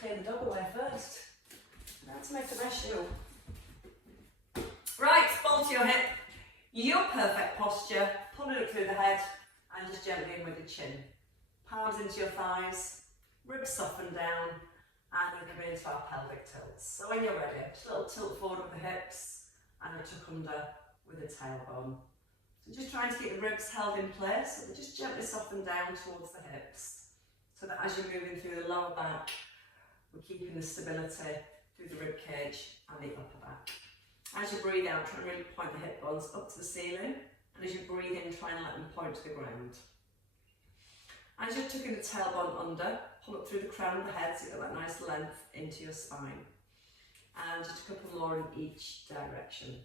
Clear the dog away first. Now to make the best shoe. Right, ball to your hip. Your perfect posture. Pull it up through the head and just gently in with the chin. Palms into your thighs, ribs soften down, and then coming into our pelvic tilts. So when you're ready, just a little tilt forward with the hips and a tuck under with the tailbone. So just trying to keep the ribs held in place, so they just gently soften down towards the hips, so that as you're moving through the lower back, we're keeping the stability through the rib cage and the upper back. As you breathe out, try and really point the hip bones up to the ceiling, and as you breathe in, try and let them point to the ground. As you're tucking the tailbone under, pull up through the crown of the head so you get that nice length into your spine. And just a couple more in each direction.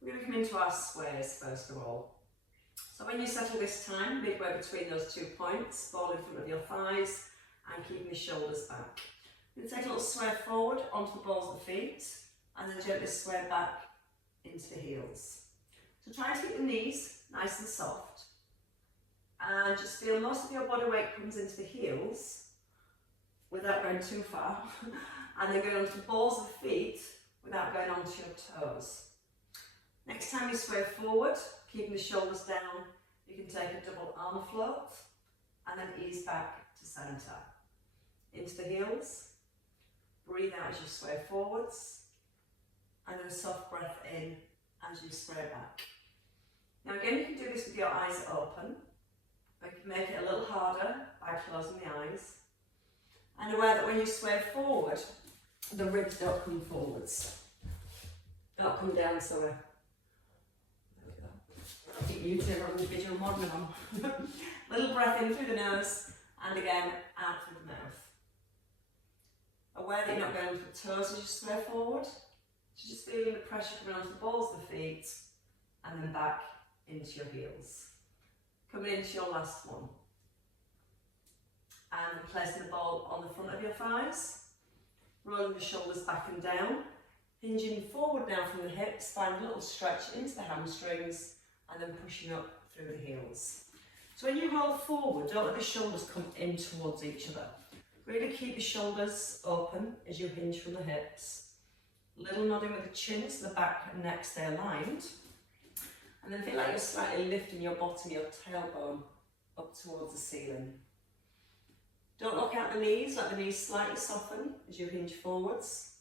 We're going to come into our sways first of all. So when you settle this time, midway between those 2 points, ball in front of your thighs and keeping the shoulders back. You're going to take a little sway forward onto the balls of the feet and then gently sway back into the heels. So try to keep the knees nice and soft. And just feel most of your body weight comes into the heels without going too far. And then going onto the balls of the feet without going onto your toes. Next time you sway forward, keeping the shoulders down, you can take a double arm float and then ease back to centre. Into the heels, breathe out as you sway forwards, and then a soft breath in as you sway back. Now again, you can do this with your eyes open, or you can make it a little harder by closing the eyes. And aware that when you sway forward, the ribs don't come forwards. Don't come down, sorry. I think you two are individual modelling on. Little breath in through the nose, and again out through the mouth. Aware that you're not going onto the toes as you sway forward. So just feeling the pressure coming onto the balls of the feet, and then back into your heels. Coming into your last one. And placing the ball on the front of your thighs. Rolling the shoulders back and down. Hinging forward now from the hips, find a little stretch into the hamstrings, and then pushing up through the heels. So when you roll forward, don't let the shoulders come in towards each other. Really keep the shoulders open as you hinge from the hips. Little nodding with the chin so the back and neck stay aligned. And then feel like you're slightly lifting your bottom, your tailbone, up towards the ceiling. Don't lock out the knees, let the knees slightly soften as you hinge forwards.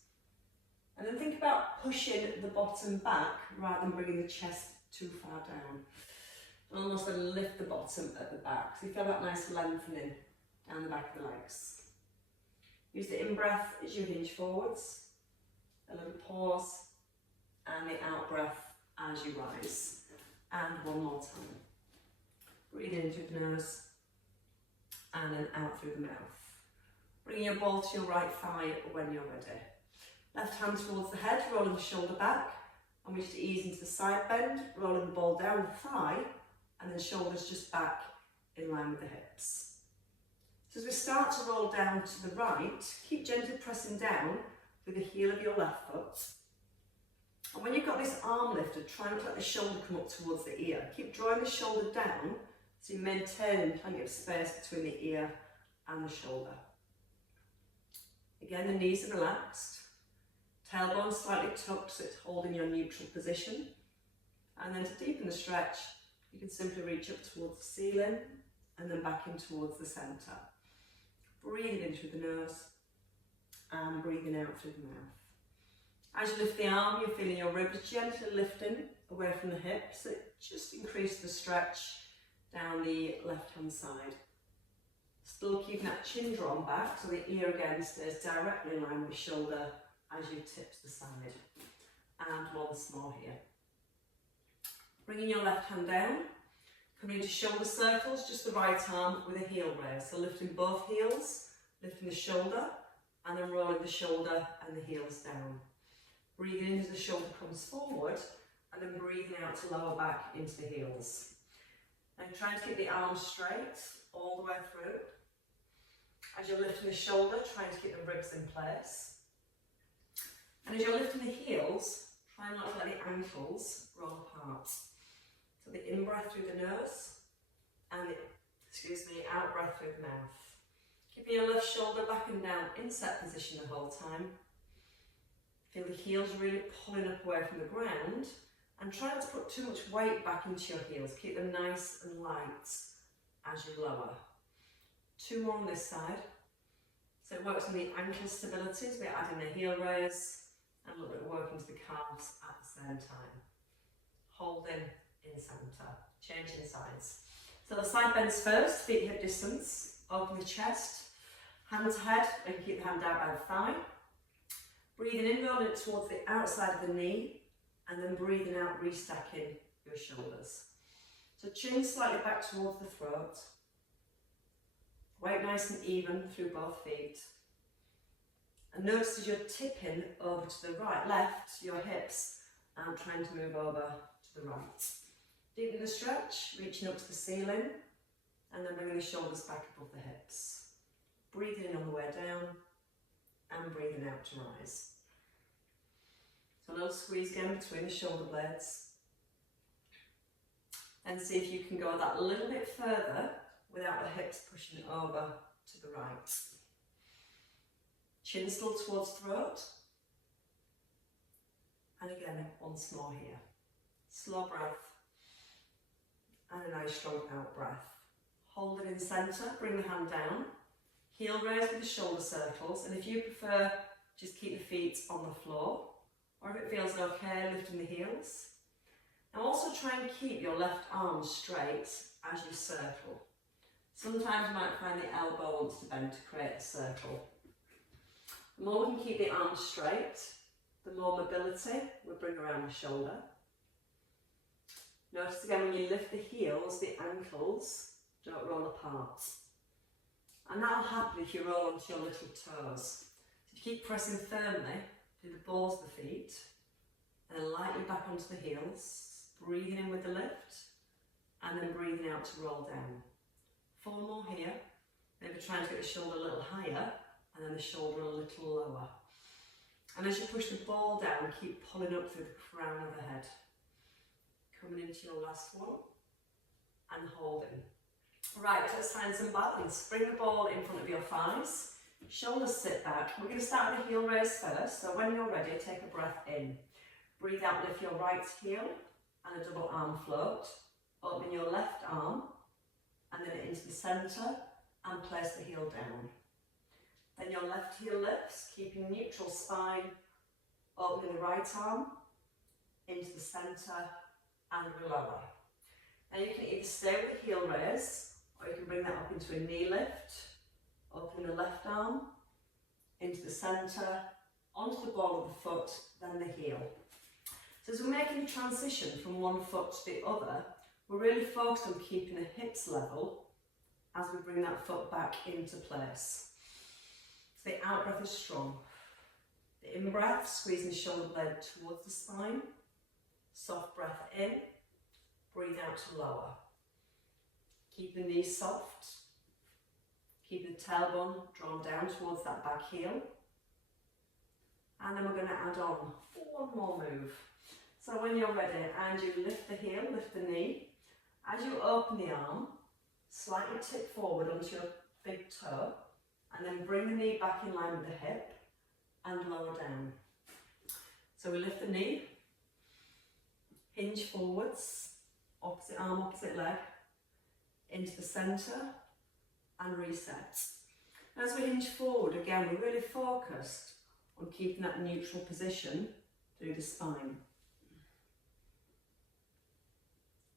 And then think about pushing the bottom back rather than bringing the chest too far down. And almost going to lift the bottom at the back. So you feel that nice lengthening down the back of the legs. Use the in-breath as you hinge forwards. A little pause. And the out-breath as you rise. And one more time. Breathe in through the nose. And then out through the mouth. Bring your ball to your right thigh when you're ready. Left hand towards the head, rolling the shoulder back. And we just ease into the side bend, rolling the ball down the thigh, and then shoulders just back in line with the hips. So as we start to roll down to the right, keep gently pressing down with the heel of your left foot. And when you've got this arm lifted, try not to let the shoulder come up towards the ear. Keep drawing the shoulder down so you maintain plenty of space between the ear and the shoulder. Again, the knees are relaxed. Tailbone slightly tucked so it's holding your neutral position. And then to deepen the stretch, you can simply reach up towards the ceiling and then back in towards the centre. Breathing in through the nose and breathing out through the mouth. As you lift the arm, you're feeling your ribs gently lifting away from the hips. So just increase the stretch down the left-hand side. Still keeping that chin drawn back so the ear again stays directly in line with the shoulder as you tip to the side. And once more here. Bringing your left hand down, coming into shoulder circles, just the right arm with a heel raise. So lifting both heels, lifting the shoulder, and then rolling the shoulder and the heels down. Breathing in as the shoulder comes forward, and then breathing out to lower back into the heels. And trying to keep the arms straight all the way through. As you're lifting the shoulder, trying to keep the ribs in place. And as you're lifting the heels, try not to let the ankles roll apart. So the in-breath through the nose and the out-breath through the mouth. Keeping your left shoulder back and down in set position the whole time. Feel the heels really pulling up away from the ground, and try not to put too much weight back into your heels. Keep them nice and light as you lower. 2 more on this side. So it works on the ankle stability as we're adding the heel raise, and a little bit of work into the calves at the same time. Holding in centre, changing sides. So the side bends first, feet hip distance, open the chest, hand to head, and keep the hand down by the thigh. Breathing in, rolling it towards the outside of the knee, and then breathing out, restacking your shoulders. So chin slightly back towards the throat. Weight nice and even through both feet. And notice as you're tipping over to the right, left, your hips aren't trying to move over to the right. Deepen the stretch, reaching up to the ceiling, and then bringing the shoulders back above the hips. Breathing in on the way down, and breathing out to rise. So a little squeeze again between the shoulder blades. And see if you can go that a little bit further without the hips pushing over to the right. Chin still towards throat. And again, once more here. Slow breath. And a nice strong out breath. Hold it in centre, bring the hand down. Heel raise with the shoulder circles, and if you prefer, just keep the feet on the floor, or if it feels okay, lifting the heels. Now also try and keep your left arm straight as you circle. Sometimes you might find the elbow wants to bend to create a circle. The more we can keep the arm straight, the more mobility we bring around the shoulder. Notice again when you lift the heels, the ankles don't roll apart. And that'll happen if you roll onto your little toes. So if you keep pressing firmly through the balls of the feet, and then lightly back onto the heels, breathing in with the lift, and then breathing out to roll down. 4 more here, maybe trying to get the shoulder a little higher, and then the shoulder a little lower. And as you push the ball down, keep pulling up through the crown of the head. Coming into your last one, and holding. Right, let's find some balance. Bring the ball in front of your thighs, shoulders sit back. We're going to start with the heel raise first, so when you're ready, take a breath in. Breathe out, lift your right heel, and a double arm float. Open your left arm, and then into the centre, and place the heel down. Then your left heel lifts, keeping neutral spine, opening the right arm, into the centre, and lower. Now you can either stay with the heel raise, or you can bring that up into a knee lift, open the left arm, into the centre, onto the ball of the foot, then the heel. So as we're making a transition from one foot to the other, we're really focused on keeping the hips level as we bring that foot back into place. So the out breath is strong. The in breath, squeezing the shoulder blade towards the spine. Soft breath in, breathe out to lower. Keep the knees soft. Keep the tailbone drawn down towards that back heel. And then we're going to add on 1 more move. So when you're ready, and you lift the heel, lift the knee. As you open the arm, slightly tip forward onto your big toe, and then bring the knee back in line with the hip, and lower down. So we lift the knee, hinge forwards, opposite arm, opposite leg, into the centre, and reset. As we hinge forward, again, we're really focused on keeping that neutral position through the spine.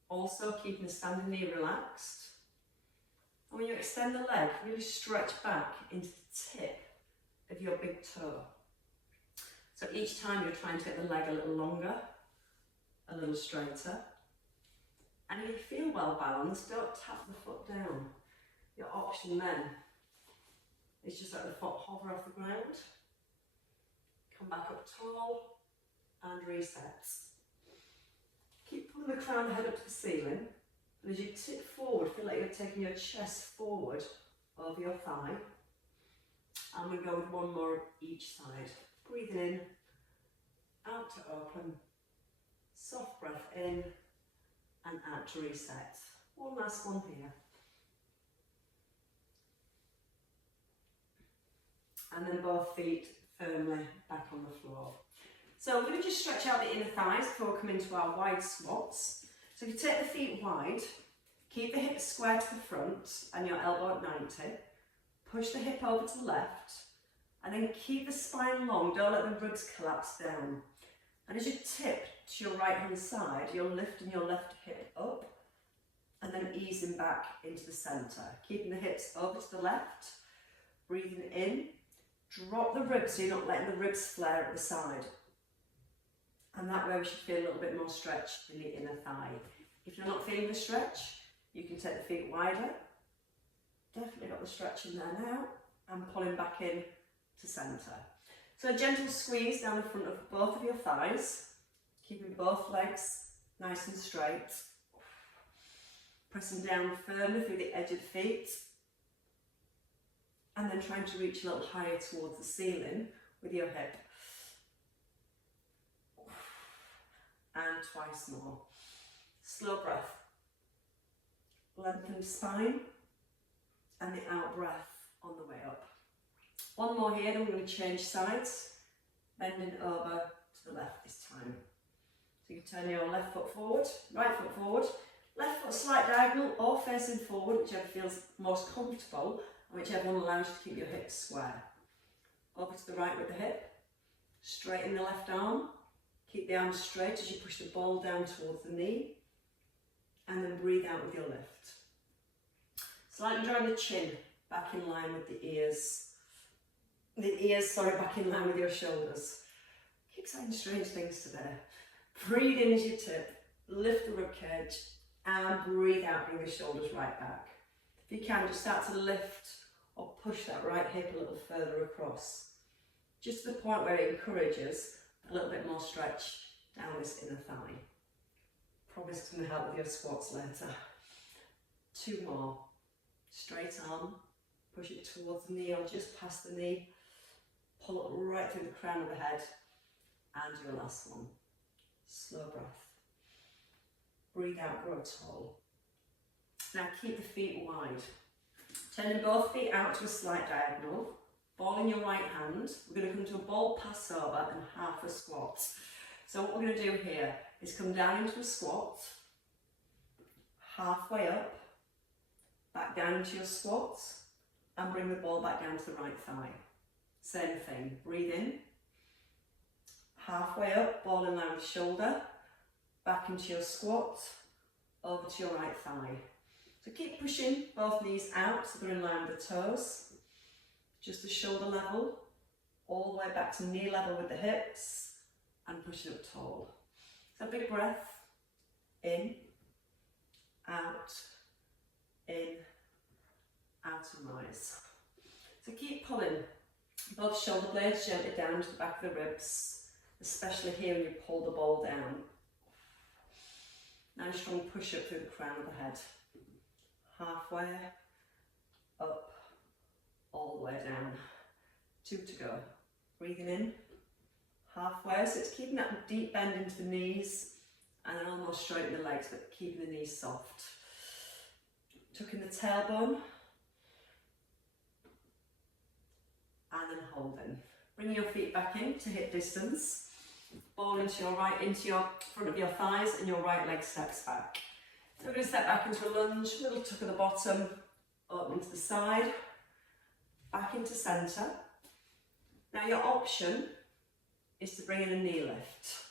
Also keeping the standing knee relaxed. And when you extend the leg, really stretch back into the tip of your big toe. So each time you're trying to get the leg a little longer, a little straighter. And if you feel well balanced, don't tap the foot down. Your option then is just let the foot hover off the ground, come back up tall, and reset. Keep pulling the crown of the head up to the ceiling, and as you tip forward, feel like you're taking your chest forward over your thigh. And we go with 1 more each side. Breathing in, out to open, soft breath in, and out to reset. 1 last one here. and then both feet firmly back on the floor. So we're going to just stretch out the inner thighs before we come into our wide squats. So if you take the feet wide, keep the hips square to the front and your elbow at 90. Push the hip over to the left and then keep the spine long. Don't let the ribs collapse down. And as you tip to your right hand side, you're lifting your left hip up and then easing back into the centre. Keeping the hips over to the left, breathing in. Drop the ribs so you're not letting the ribs flare at the side. And that way we should feel a little bit more stretch in the inner thigh. If you're not feeling the stretch, you can take the feet wider. Definitely got the stretch in there now. And pulling back in to centre. So a gentle squeeze down the front of both of your thighs. Keeping both legs nice and straight. Pressing down firmly through the edge of the feet. And then trying to reach a little higher towards the ceiling with your hip. And twice more. Slow breath. Lengthen spine. And the out breath on the way up. One more here, then we're going to change sides. Bending over to the left this time. So you can turn your left foot forward, right foot forward. Left foot slight diagonal or facing forward, whichever feels most comfortable. And whichever one allows you to keep your hips square. Over to the right with the hip. Straighten the left arm. Keep the arm straight as you push the ball down towards the knee. And then breathe out with your lift. Slightly drawing the chin back in line with the ears. Back in line with your shoulders. Keep saying strange things today. Breathe in as you tip. Lift the ribcage. And breathe out, bring the shoulders right back. If you can, just start to lift or push that right hip a little further across. Just to the point where it encourages a little bit more stretch down this inner thigh. Probably it's going to help with your squats later. 2 more. Straight arm, push it towards the knee or just past the knee. Pull it right through the crown of the head. And your last one. Slow breath. Breathe out, grow tall. Now keep the feet wide. Turning both feet out to a slight diagonal. Ball in your right hand. We're going to come to a ball pass over and half a squat. So what we're going to do here is come down into a squat. Halfway up. Back down into your squat. And bring the ball back down to the right thigh. Same thing. Breathe in. Halfway up, ball in line with shoulder. Back into your squat. Over to your right thigh. So keep pushing both knees out so they're in line with the toes. Just to shoulder level, all the way back to knee level with the hips, and push it up tall. So big breath, in, out, and rise. So keep pulling both shoulder blades gently down to the back of the ribs, especially here when you pull the ball down. Nice strong push up through the crown of the head. Halfway up, all the way down. 2 to go. Breathing in, halfway, so it's keeping that deep bend into the knees and then almost straightening the legs but keeping the knees soft. Tucking the tailbone and then holding. Bringing your feet back in to hip distance. Ball into your right, into your front of your thighs and your right leg steps back. So we're going to step back into a lunge, little tuck at the bottom, open to the side. Back into centre. Now your option is to bring in a knee lift.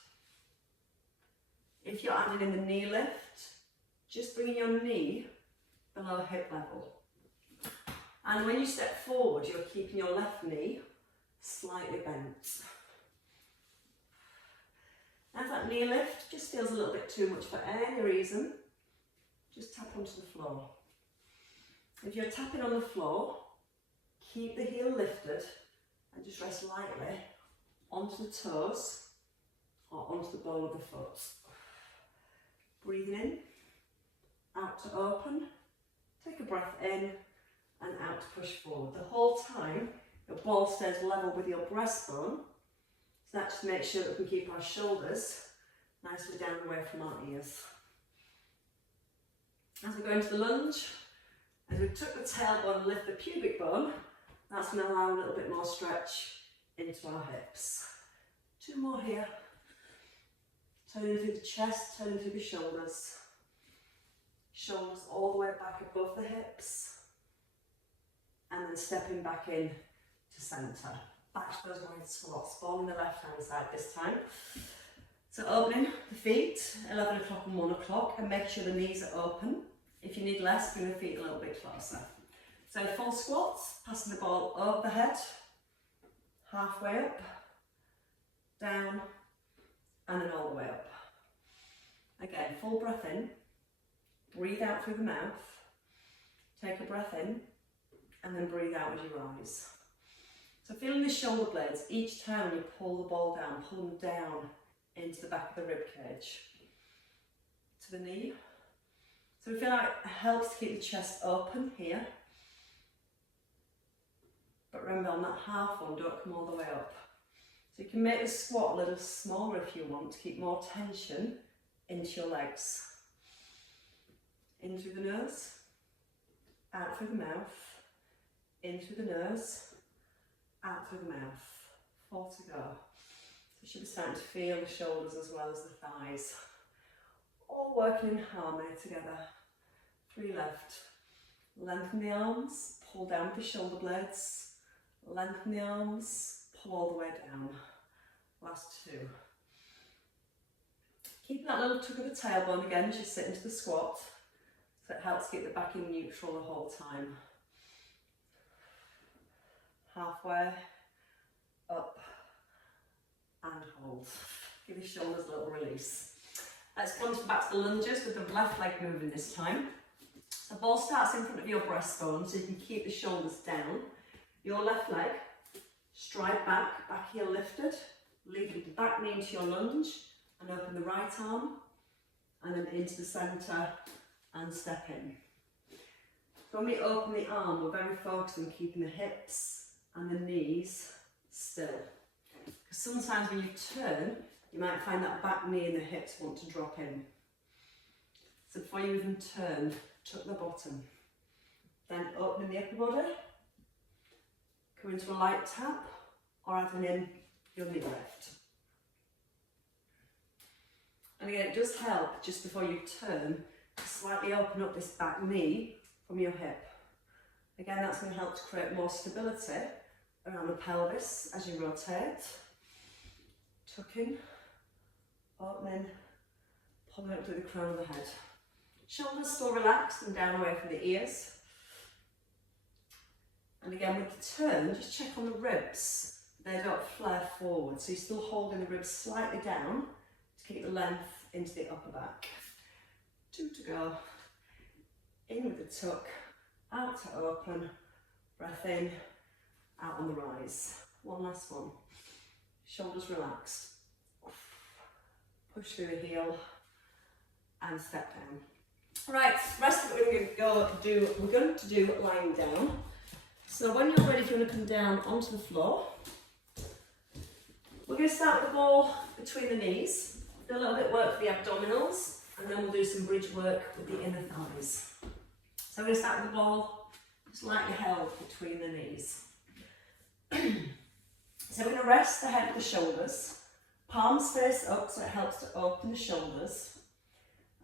If you're adding in the knee lift, just bringing your knee below hip level. And when you step forward, you're keeping your left knee slightly bent. Now if that knee lift just feels a little bit too much for any reason, just tap onto the floor. If you're tapping on the floor, keep the heel lifted and just rest lightly onto the toes or onto the ball of the foot. Breathing in, out to open, take a breath in and out to push forward. The whole time your ball stays level with your breastbone, so that just makes sure that we can keep our shoulders nicely down away from our ears. As we go into the lunge, as we tuck the tailbone and lift the pubic bone, That's going to allow a little bit more stretch into our hips. 2 more here. Turning through the chest, turning through the shoulders. Shoulders all the way back above the hips. And then stepping back in to centre. Back to those wide squats. Ball on the left hand side this time. So opening the feet, 11 o'clock and 1 o'clock, and make sure the knees are open. If you need less, bring the feet a little bit closer. So full squats, passing the ball over the head, halfway up, down, and then all the way up. Again, full breath in, breathe out through the mouth, take a breath in, and then breathe out as you rise. So feeling the shoulder blades, each time when you pull the ball down, pull them down into the back of the rib cage, to the knee. So we feel like it helps to keep the chest open here. But remember, on that half one, don't come all the way up. So you can make the squat a little smaller if you want to keep more tension into your legs. In through the nose, out through the mouth, in through the nose, out through the mouth. 4 to go. So you should be starting to feel the shoulders as well as the thighs. All working in harmony together. 3 left. Lengthen the arms, pull down with the shoulder blades. Lengthen the arms, pull all the way down. Last 2. Keep that little tug of the tailbone again as you sit into the squat. So it helps keep the back in neutral the whole time. Halfway, up, and hold. Give your shoulders a little release. Let's come back to the lunges with the left leg moving this time. The ball starts in front of your breastbone so you can keep the shoulders down. Your left leg, stride back, back heel lifted, leading the back knee into your lunge and open the right arm and then into the centre and step in. So when we open the arm, we're very focused on keeping the hips and the knees still. Because sometimes when you turn, you might find that back knee and the hips want to drop in. So before you even turn, tuck the bottom. Then opening the upper body, come into a light tap, or adding in your knee lift. And again, it does help just before you turn to slightly open up this back knee from your hip. Again, that's going to help to create more stability around the pelvis as you rotate. Tucking, opening, pulling up through the crown of the head. Shoulders still relaxed and down away from the ears. And again, with the turn, just check on the ribs. They don't flare forward, so you're still holding the ribs slightly down to keep the length into the upper back. 2 to go. In with the tuck, out to open, breath in, out on the rise. 1 last one. Shoulders relaxed. Push through the heel and step down. Right, rest of it we're going to do lying down. So when you're ready, if you want to come down onto the floor, we're going to start with the ball between the knees, do a little bit of work for the abdominals, and then we'll do some bridge work with the inner thighs. So we're going to start with the ball just lightly held between the knees. So we're going to rest the head with the shoulders, palms face up so it helps to open the shoulders.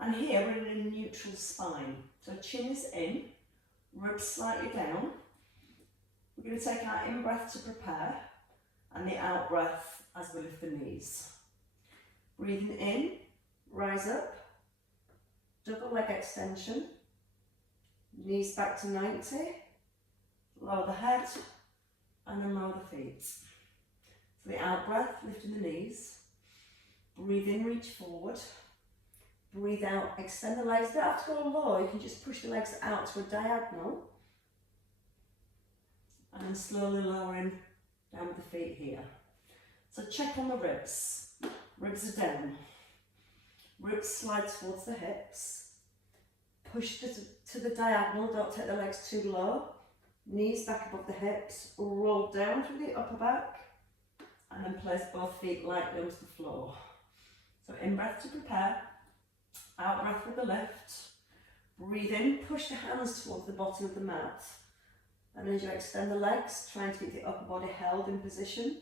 And here we're in a neutral spine. So chin is in, ribs slightly down. We're going to take our in-breath to prepare and the out-breath as we lift the knees. Breathing in, rise up, double leg extension, knees back to 90, lower the head and then lower the feet. So the out-breath, lifting the knees, breathe in, reach forward, breathe out, extend the legs. You don't have to go low, you can just push the legs out to a diagonal. And then slowly lowering down with the feet here. So check on the ribs. Ribs are down. Ribs slide towards the hips. Push to the diagonal, don't take the legs too low. Knees back above the hips, roll down through the upper back. And then place both feet lightly onto the floor. So in breath to prepare. Out breath with the lift. Breathe in, push the hands towards the bottom of the mat. And as you extend the legs, try and keep the upper body held in position.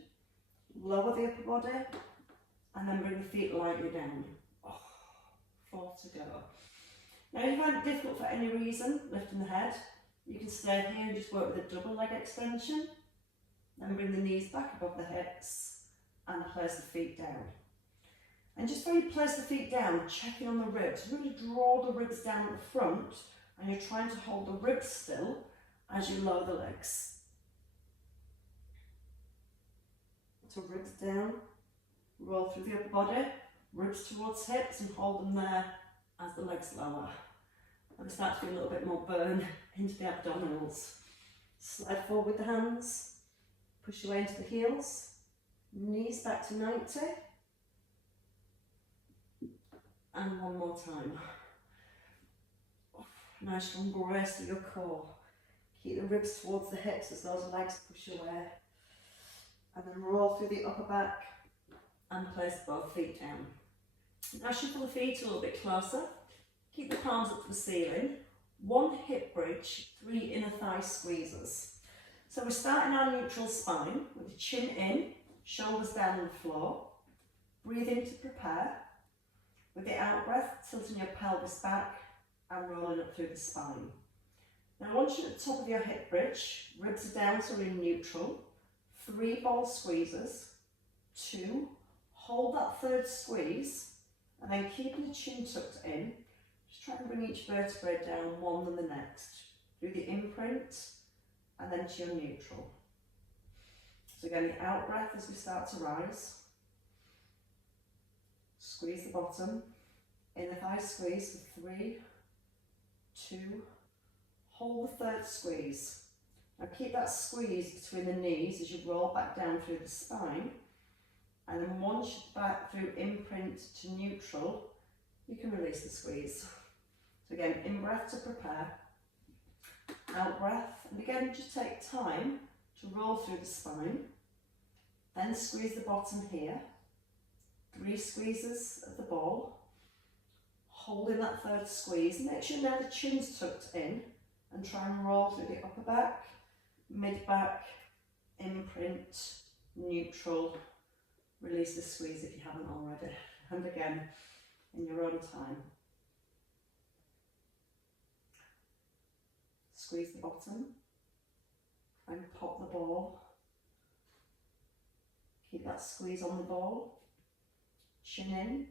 Lower the upper body, and then bring the feet lightly down. 4 to go. Now if you find it difficult for any reason, lifting the head, you can stay here and just work with a double leg extension. Then bring the knees back above the hips and place the feet down. And just when you place the feet down, checking on the ribs, really draw the ribs down at the front, and you're trying to hold the ribs still as you lower the legs. So ribs down, roll through the upper body, ribs towards hips, and hold them there as the legs lower. And start to feel a little bit more burn into the abdominals. Slide forward with the hands, push your way into the heels, knees back to 90. And one more time. Nice strong brace of your core. Keep the ribs towards the hips as those legs push away. And then roll through the upper back and place both feet down. Now shuffle the feet a little bit closer. Keep the palms up to the ceiling. 1 hip bridge, 3 inner thigh squeezes. So we're starting our neutral spine with the chin in, shoulders down on the floor. Breathe in to prepare. With the out breath, tilting your pelvis back and rolling up through the spine. Now once you're at the top of your hip bridge, ribs are down so we're in neutral. 3 ball squeezes. 2, hold that third squeeze, and then keeping the chin tucked in, just try and bring each vertebrae down one than the next, through the imprint, and then to your neutral. So again, the out breath as we start to rise. Squeeze the bottom, inner thigh squeeze for 3, 2, hold the third squeeze. Now keep that squeeze between the knees as you roll back down through the spine, and then once you're back through imprint to neutral, you can release the squeeze. So again, in breath to prepare, out breath, and again just take time to roll through the spine, then squeeze the bottom here. 3 squeezes of the ball, holding that third squeeze. Make sure now the chin's tucked in, and try and roll through the upper back, mid back, imprint, neutral. Release the squeeze if you haven't already. And again, in your own time. Squeeze the bottom and pop the ball. Keep that squeeze on the ball. Chin in,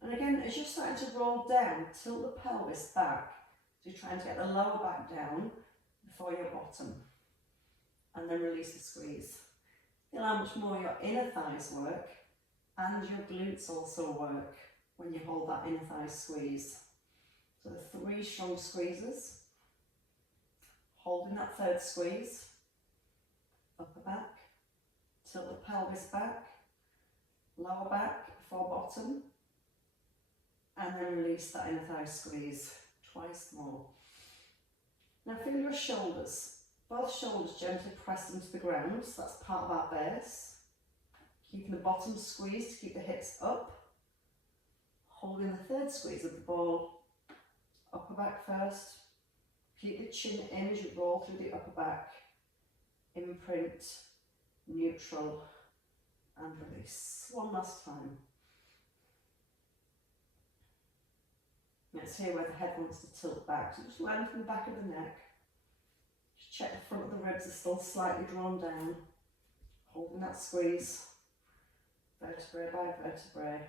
and again as you're starting to roll down, tilt the pelvis back, so you're trying to get the lower back down before your bottom, and then release the squeeze. Feel how much more your inner thighs work and your glutes also work when you hold that inner thigh squeeze. So the 3 strong squeezes, holding that third squeeze, upper back, tilt the pelvis back, lower back before bottom, and then release that inner thigh squeeze twice more. Now feel your shoulders, both shoulders gently pressed into the ground, so that's part of our base. Keeping the bottom squeezed to keep the hips up, holding the third squeeze of the ball, upper back first, keep the chin in as you roll through the upper back, imprint, neutral, and release. One last time. Let's hear where the head wants to tilt back. So just lengthen the back of the neck. Just check the front of the ribs are still slightly drawn down. Holding that squeeze. Vertebrae by vertebrae.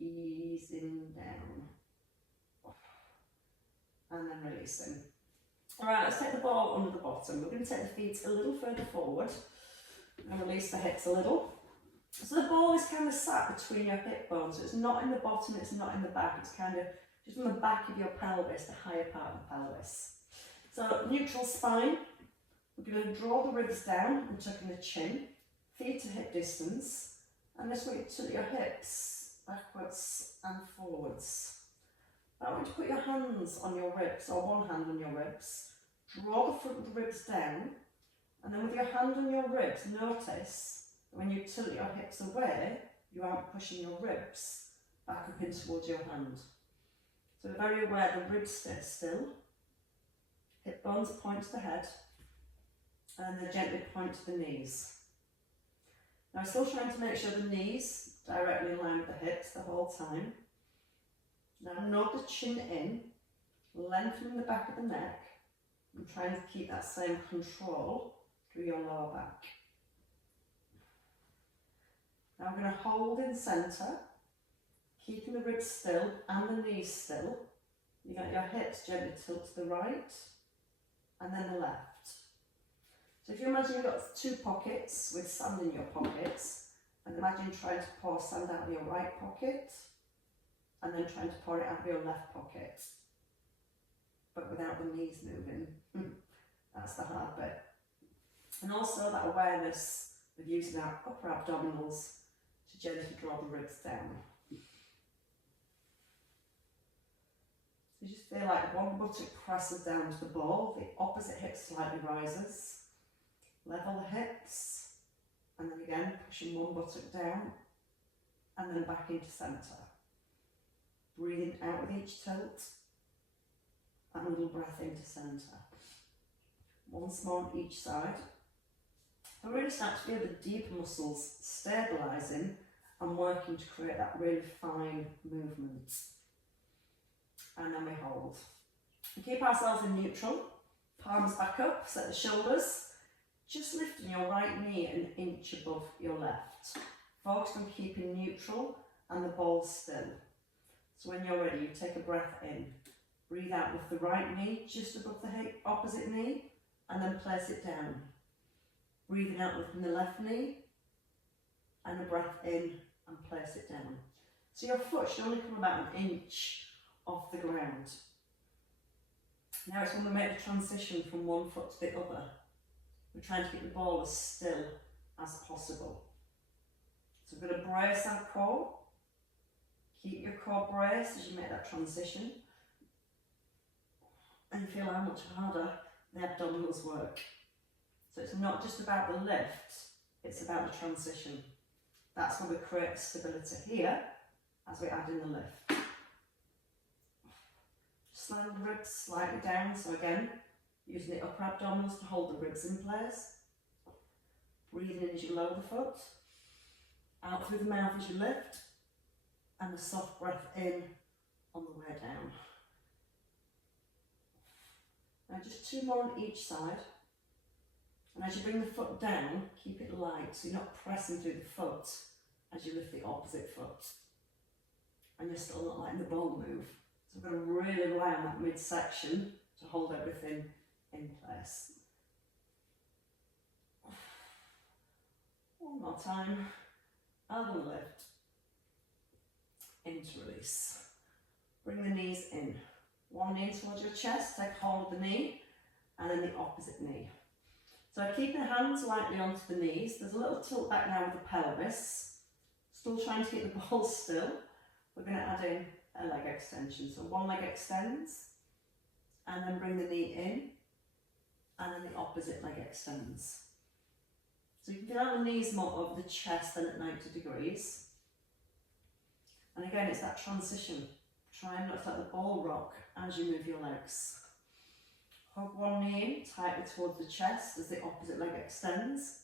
Easing down. And then releasing. Alright, let's take the ball under the bottom. We're going to take the feet a little further forward and release the hips a little. So the ball is kind of sat between your hip bones. So it's not in the bottom, it's not in the back. It's kind of just on the back of your pelvis, the higher part of the pelvis. So neutral spine. We're going to draw the ribs down and tuck in the chin. Feet to hip distance. And this way tilt your hips backwards and forwards. I want you to put your hands on your ribs, or one hand on your ribs. Draw the front of the ribs down, and then with your hand on your ribs, notice that when you tilt your hips away, you aren't pushing your ribs back up in towards your hand. So we're very aware the ribs stay still, hip bones point to the head, and then gently point to the knees. Now I'm still trying to make sure the knees directly in line with the hips the whole time. Now nod the chin in, lengthening the back of the neck, and trying to keep that same control through your lower back. Now we're going to hold in centre, keeping the ribs still and the knees still. You get your hips gently tilt to the right and then the left. So if you imagine you've got two pockets with sand in your pockets, and imagine trying to pour sand out of your right pocket and then trying to pour it out of your left pocket, but without the knees moving. That's the hard bit. And also that awareness of using our upper abdominals to gently draw the ribs down. You just feel like one buttock presses down to the ball, the opposite hip slightly rises. Level the hips, and then again pushing one buttock down, and then back into centre. Breathing out with each tilt, and a little breath into centre. Once more on each side. I really start to feel the deep muscles stabilising and working to create that really fine movement. And then we hold. We keep ourselves in neutral, palms back up, set the shoulders, just lifting your right knee an inch above your left. Focus on keeping neutral and the ball still. So when you're ready, you take a breath in. Breathe out with the right knee just above the opposite knee, and then place it down. Breathing out with the left knee, and a breath in and place it down. So your foot should only come about an inch off the ground. Now it's when we make the transition from one foot to the other. We're trying to keep the ball as still as possible. So we're going to brace our core. Keep your core braced as you make that transition. And feel how much harder the abdominals work. So it's not just about the lift, it's about the transition. That's where we create stability here as we add in the lift. Slide the ribs slightly down, so again, using the upper abdominals to hold the ribs in place. Breathing in as you lower the foot, out through the mouth as you lift, and a soft breath in on the way down. Now just two more on each side. And as you bring the foot down, keep it light, so you're not pressing through the foot as you lift the opposite foot. And you're still not letting the ball move. So we're going to really rely on that midsection to hold everything in place. One more time. Elbow lift. Into release. Bring the knees in. One knee towards your chest, take hold of the knee, and then the opposite knee. So keeping the hands lightly onto the knees. There's a little tilt back now with the pelvis. Still trying to keep the ball still. We're going to add in a leg extension. So one leg extends, and then bring the knee in, and then the opposite leg extends. So you can feel the knees more over the chest than at 90 degrees. And again, it's that transition. Try and not to let the ball rock as you move your legs. Hug one knee in tightly towards the chest as the opposite leg extends.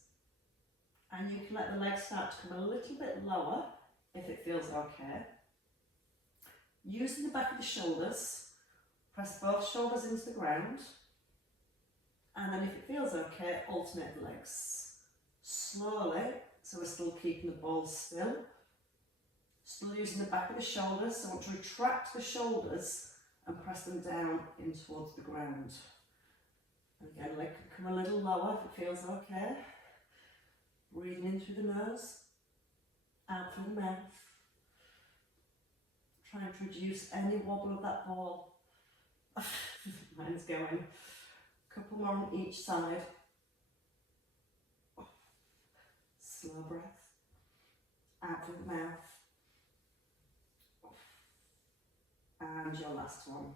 And you can let the leg start to come a little bit lower if it feels okay. Using the back of the shoulders, press both shoulders into the ground. And then if it feels okay, alternate the legs. Slowly, so we're still keeping the ball still. Still using the back of the shoulders, so I want to retract the shoulders and press them down in towards the ground. And again, leg can come a little lower if it feels okay. Breathing in through the nose, out through the mouth. Trying to reduce any wobble of that ball. Mine's going. Couple more on each side. Slow breath. Out through the mouth. And your last one.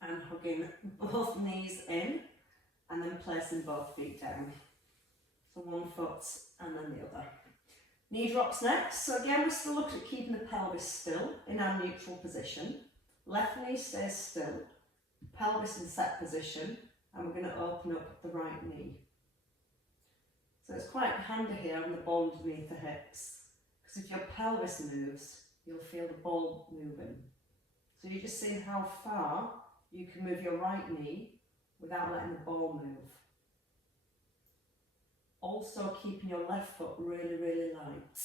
And hugging both knees in, and then placing both feet down. So one foot and then the other. Knee drops next. So again, we're still looking at keeping the pelvis still in our neutral position. Left knee stays still. Pelvis in set position, and we're going to open up the right knee. So it's quite handy here on the ball underneath the hips, because if your pelvis moves, you'll feel the ball moving. So you're just seeing how far you can move your right knee without letting the ball move. Also keeping your left foot really, really light.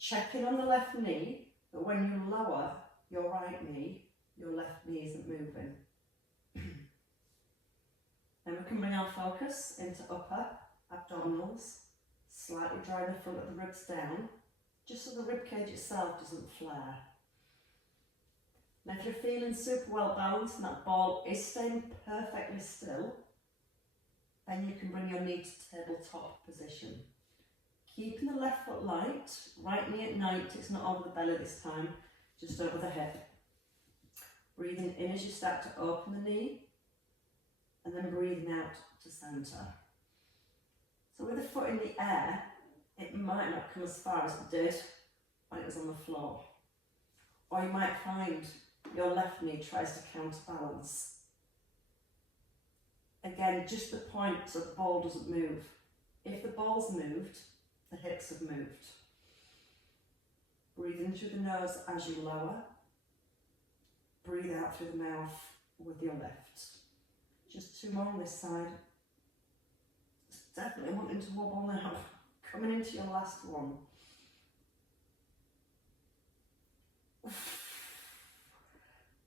Checking on the left knee that when you lower your right knee, your left knee isn't moving. Then we can bring our focus into upper abdominals, slightly drawing the front of the ribs down, just so the rib cage itself doesn't flare. Now if you're feeling super well balanced and that ball is staying perfectly still, then you can bring your knee to tabletop position. Keeping the left foot light, right knee at 90, it's not over the belly this time, just over the hip. Breathing in as you start to open the knee, and then breathing out to centre. So with the foot in the air, it might not come as far as it did when it was on the floor. Or you might find your left knee tries to counterbalance. Again, just the point so the ball doesn't move. If the ball's moved, the hips have moved. Breathe in through the nose as you lower. Breathe out through the mouth with your left. Just two more on this side. It's definitely wanting to wobble now. Coming into your last one.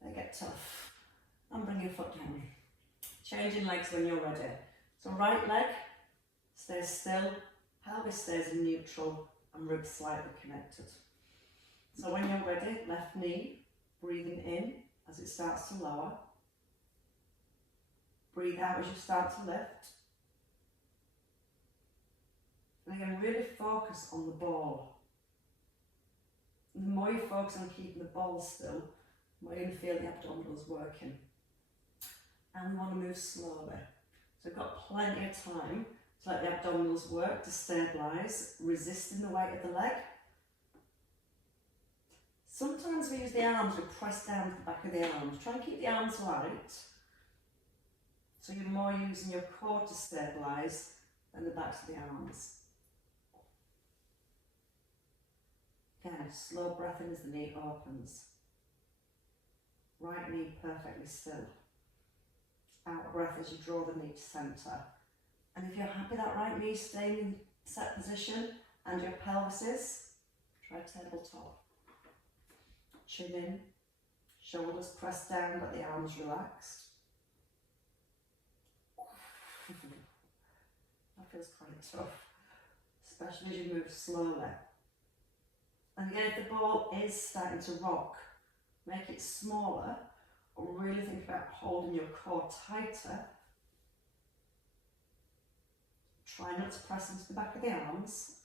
They get tough. And bring your foot down. Changing legs when you're ready. So right leg stays still, pelvis stays in neutral, and ribs slightly connected. So when you're ready, left knee, breathing in as it starts to lower. Breathe out as you start to lift. And again, really focus on the ball. And the more you focus on keeping the ball still, the more you feel the abdominals working. And we want to move slowly. So we've got plenty of time to let the abdominals work, to stabilise, resisting the weight of the leg. Sometimes we use the arms, we press down to the back of the arms. Try and keep the arms light, so you're more using your core to stabilise than the backs of the arms. Again, slow breath in as the knee opens. Right knee perfectly still. Out breath as you draw the knee to centre. And if you're happy that right knee staying in set position and your pelvis is, try tabletop. Chin in, shoulders pressed down but the arms relaxed. That feels quite tough, especially as you move slowly. And again, if the ball is starting to rock, make it smaller, or really think about holding your core tighter. Try not to press into the back of the arms.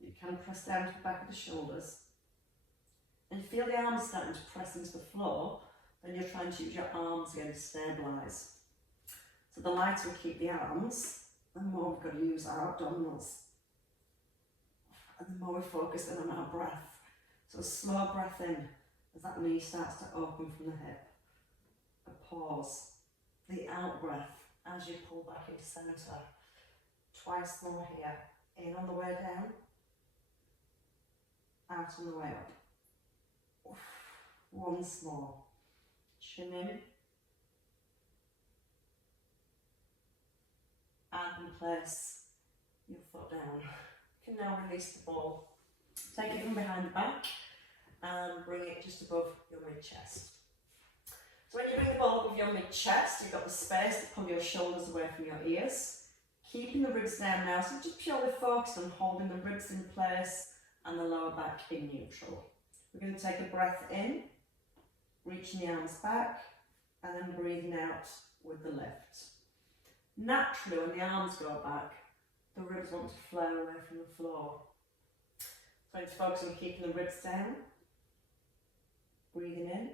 You can press down to the back of the shoulders. And you feel the arms starting to press into the floor, then you're trying to use your arms again to stabilise. So the lighter we keep the arms, the more we've got to use our abdominals. And the more we focus in on our breath. So a slow breath in as that knee starts to open from the hip. A pause. The out breath as you pull back into centre. Twice more here. In on the way down. Out on the way up. Once more. Chin in. And place your foot down. You can now release the ball. Take it from behind the back and bring it just above your mid-chest. So when you bring the ball above your mid-chest, you've got the space to pull your shoulders away from your ears. Keeping the ribs down now, so just purely focus on holding the ribs in place and the lower back in neutral. We're going to take a breath in, reaching the arms back, and then breathing out with the lift. Naturally, when the arms go back, the ribs want to flare away from the floor. So I need to focus on keeping the ribs down, breathing in,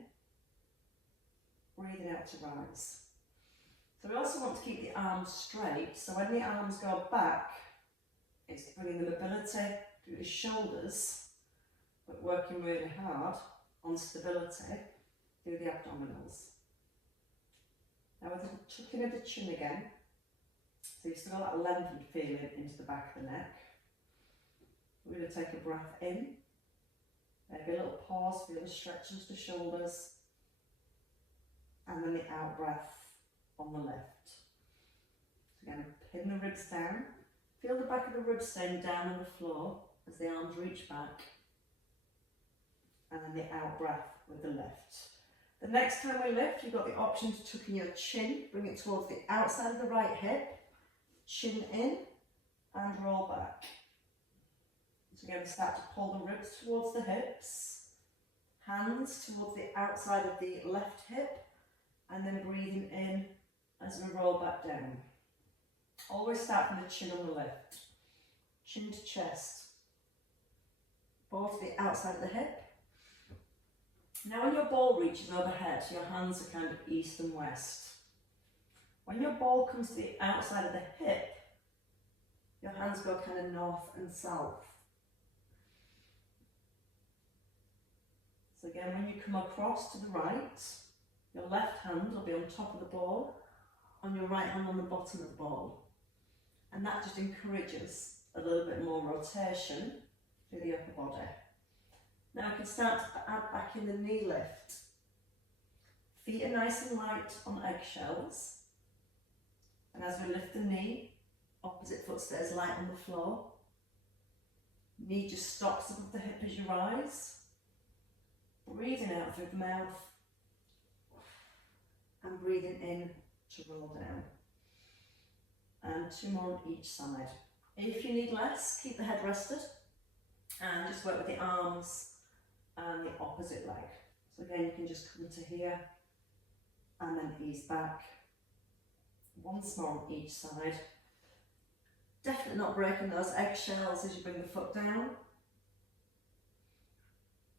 breathing out to rise. So we also want to keep the arms straight, so when the arms go back, it's bringing the mobility through the shoulders, but working really hard on stability through the abdominals. Now with the tucking of the chin again, so you've still got that lengthened feeling into the back of the neck. We're going to take a breath in, maybe a little pause, feel the stretch of the shoulders, and then the out breath on the lift. So again, pin the ribs down, feel the back of the ribs staying down on the floor as the arms reach back, and then the out breath with the lift. The next time we lift, you've got the option to tuck in your chin, bring it towards the outside of the right hip, chin in, and roll back. So again, start to pull the ribs towards the hips, hands towards the outside of the left hip, and then breathing in as we roll back down. Always start from the chin on the lift. Chin to chest. Ball to the outside of the hip. Now when your ball reaches overhead, your hands are kind of east and west. When your ball comes to the outside of the hip, your hands go kind of north and south. So again, when you come across to the right, your left hand will be on top of the ball, and your right hand on the bottom of the ball. And that just encourages a little bit more rotation through the upper body. Now I can start to add back in the knee lift. Feet are nice and light on eggshells. And as we lift the knee, opposite foot stays light on the floor. Knee just stops above the hip as you rise. Breathing out through the mouth. And breathing in to roll down. And 2 more on each side. If you need less, keep the head rested. And just work with the arms and the opposite leg. So again, you can just come to here and then ease back. Once more on each side. Definitely not breaking those eggshells as you bring the foot down.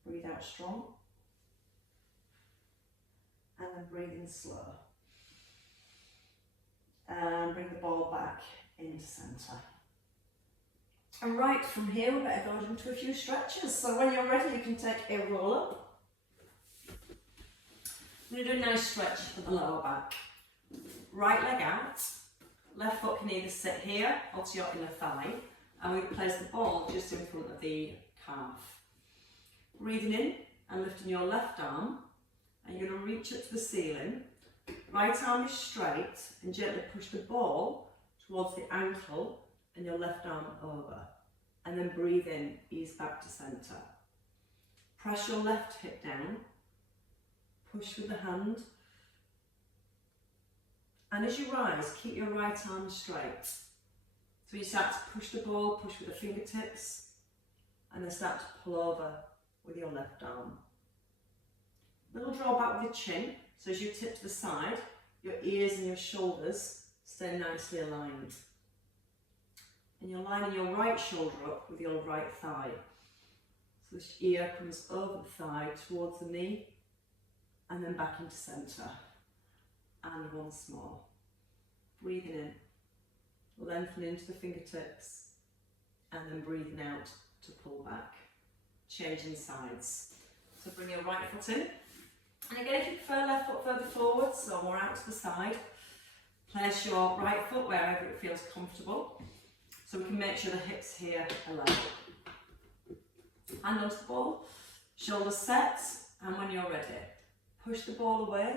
Breathe out strong. And then breathe in slow. And bring the ball back into centre. And right from here, we better go into a few stretches. So when you're ready, you can take a roll up. I'm going to do a nice stretch for the lower back. Right leg out. Left foot can either sit here or to your inner thigh. And we place the ball just in front of the calf. Breathing in and lifting your left arm. And you're going to reach up to the ceiling. Right arm is straight and gently push the ball towards the ankle and your left arm over. And then breathe in, ease back to centre. Press your left hip down. Push with the hand. And as you rise, keep your right arm straight. So you start to push the ball, push with the fingertips, and then start to pull over with your left arm. Little draw back with your chin. So as you tip to the side, your ears and your shoulders stay nicely aligned. And you're lining your right shoulder up with your right thigh. So this ear comes over the thigh towards the knee and then back into centre. And once more. Breathing in, lengthening into the fingertips, and then breathing out to pull back. Changing sides. So bring your right foot in. And again, if you prefer left foot further forward, so more out to the side, place your right foot wherever it feels comfortable. So we can make sure the hips here are level. Hand onto the ball, shoulders set, and when you're ready, push the ball away,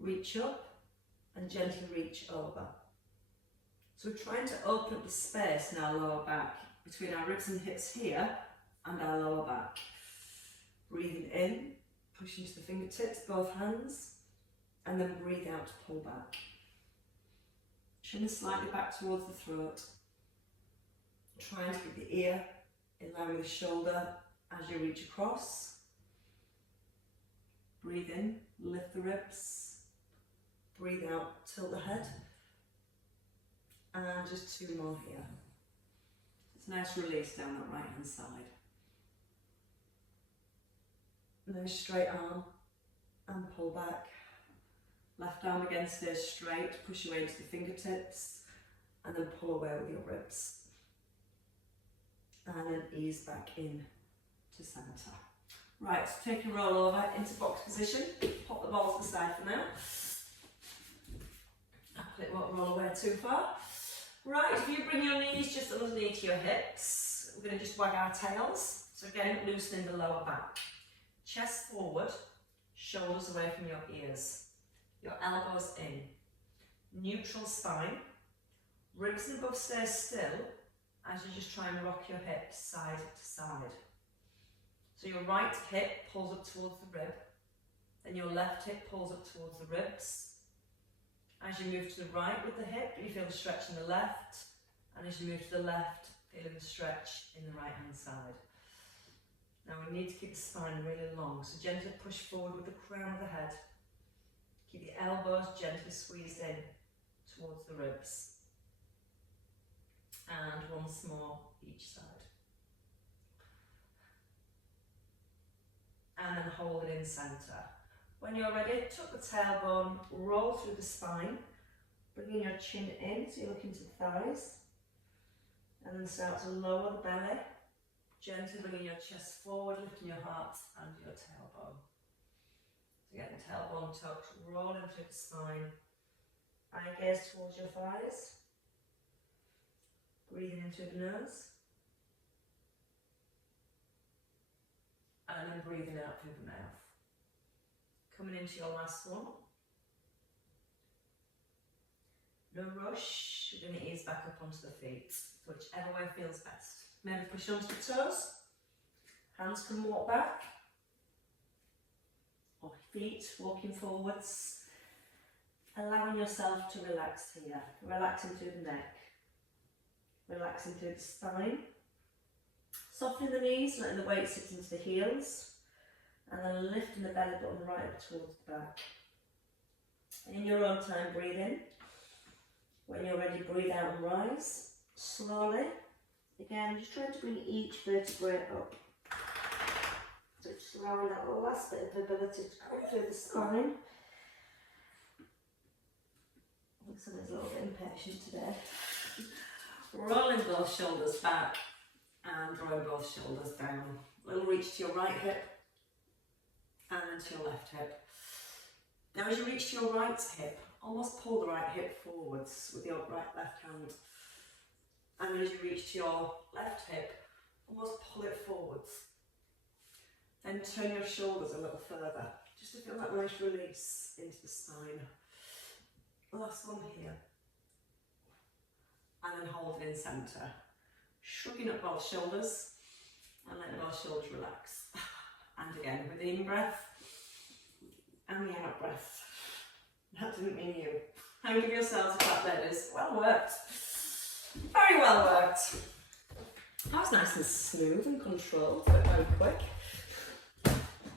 reach up, and gently reach over. So we're trying to open up the space in our lower back, between our ribs and hips here, and our lower back. Breathing in, push into the fingertips, both hands, and then breathe out to pull back. Chin slightly back towards the throat. Trying to keep the ear in line with the shoulder as you reach across. Breathe in, lift the ribs. Breathe out, tilt the head. And just 2 more here. It's a nice release down that right hand side. Nice straight arm and pull back. Left arm again stays straight, push your way into the fingertips and then pull away with your ribs. And then ease back in to centre. Right, so take a roll over into box position. Pop the ball to the side for now. It won't roll away too far. Right, if you bring your knees just underneath your hips, we're going to just wag our tails. So again, loosening the lower back. Chest forward, shoulders away from your ears. Your elbows in. Neutral spine. Ribs and above stay still as you just try and rock your hips side to side. So your right hip pulls up towards the rib, then your left hip pulls up towards the ribs. As you move to the right with the hip, you feel the stretch in the left, and as you move to the left, feeling the stretch in the right hand side. Now we need to keep the spine really long, so gently push forward with the crown of the head. Keep the elbows gently squeezed in towards the ribs. And once more each side. And then hold it in centre. When you're ready, tuck the tailbone, roll through the spine, bringing your chin in so you look into the thighs, and then start to lower the belly, gently bringing your chest forward, lifting your heart and your tailbone. So get the tailbone tucked, rolling through the spine, eye gaze towards your thighs, breathing in through the nose, and then breathing out through the mouth. Coming into your last one. No rush, you're going to ease back up onto the feet, whichever way feels best. Maybe push onto the toes, hands can walk back, or feet walking forwards, allowing yourself to relax here, relaxing through the neck, relaxing through the spine, softening the knees, letting the weight sit into the heels, and then lifting the belly button right up towards the back. In your own time, breathe in. When you're ready, breathe out and rise. Slowly. Again, just trying to bring each vertebrae up. So just allowing that last bit of ability to come through the spine. I think someone's a little bit impatient today. Rolling both shoulders back and drawing both shoulders down. Little reach to your right hip and then to your left hip. Now as you reach to your right hip, almost pull the right hip forwards with your right left hand. And then as you reach to your left hip, almost pull it forwards. Then turn your shoulders a little further, just to feel that nice release into the spine. Last one here. And then hold it in centre. Shrugging up both shoulders and letting both shoulders relax. And again, with the in breath and the out breath. That didn't mean you. And give yourselves a clap, ladies. Well worked. Very well worked. That was nice and smooth and controlled, but very quick.